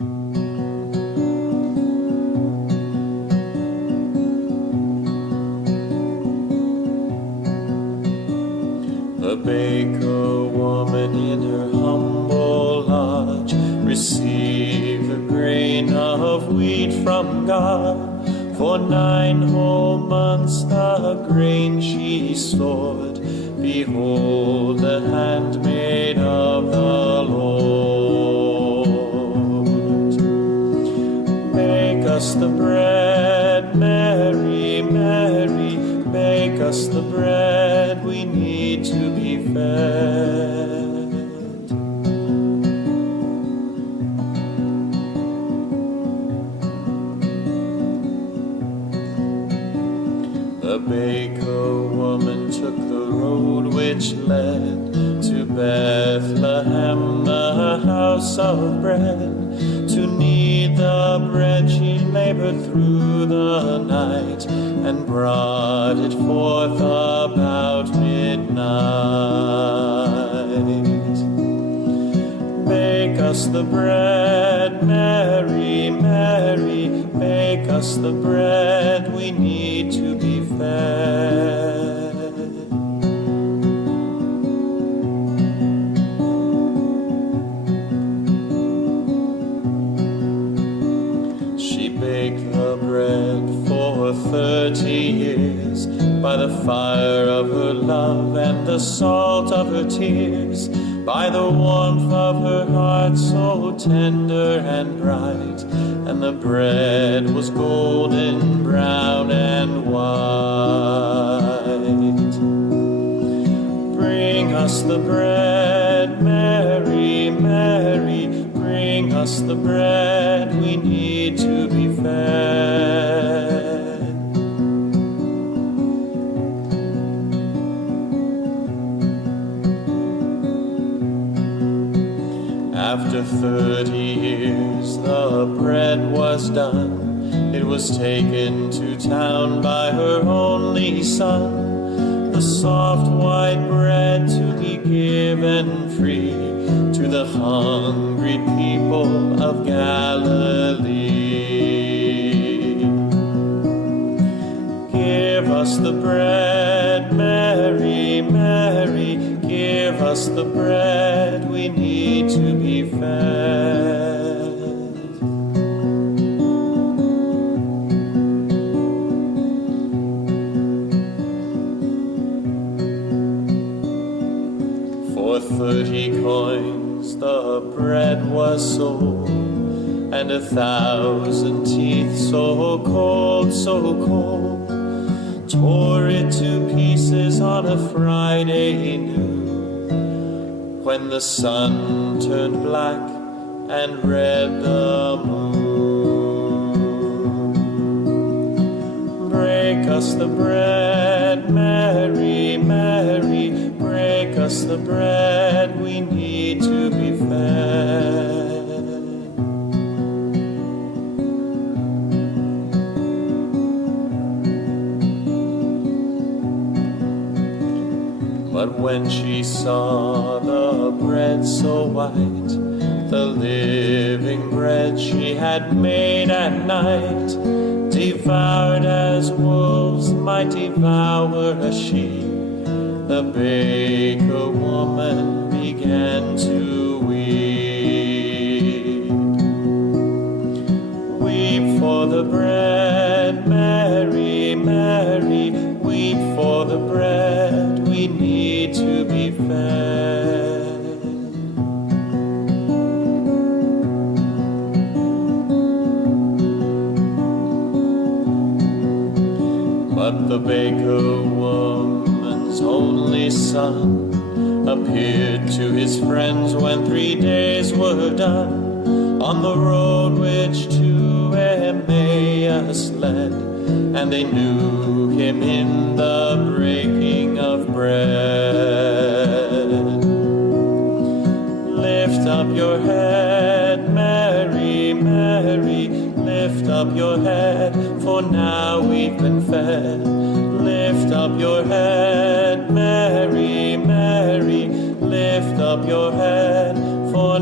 A baker woman in her humble lodge received a grain of wheat from God. For 9 whole months the grain she stored. Behold, the handmaid of the Lord. Bake us the bread, Mary, Mary, bake us the bread, we need to be fed. The baker woman took the road which led to Bethlehem, the house of bread. To knead the bread she labored through the night and brought it forth about midnight. Bake us the bread, Mary, Mary, bake us the bread, we need to be fed. She baked the bread for 30 years by the fire of her love and the salt of her tears, by the warmth of her heart so tender and bright, and the bread was golden brown and white. Bring us the bread, Mary, Mary, bring us the bread, we need to be fed. After 30 years the bread was done. It was taken to town by her only son. The soft white bread to be given free to the hungry people of Galilee. Give us the bread, Mary, Mary, give us the bread, we need to be fed. For 30 coins the bread was sold, and 1,000 teeth so cold, tore it to pieces on a Friday noon, when the sun turned black and red the moon. Break us the bread, Mary, Mary, break us the bread, we need to be fed. But when she saw the bread so white, the living bread she had made at night, devoured as wolves might devour a sheep, the baker woman began to weep. Weep for the bread, Mary, Mary, weep for the bread, we need to be fed. But the baker woman's only son appeared to his friends when 3 days were done, on the road which to Emmaus led, and they knew him in the breaking of bread. Lift up your head, Mary, Mary, lift up your head, for now we've been fed. Lift up your head, Mary, Mary, lift up your head, for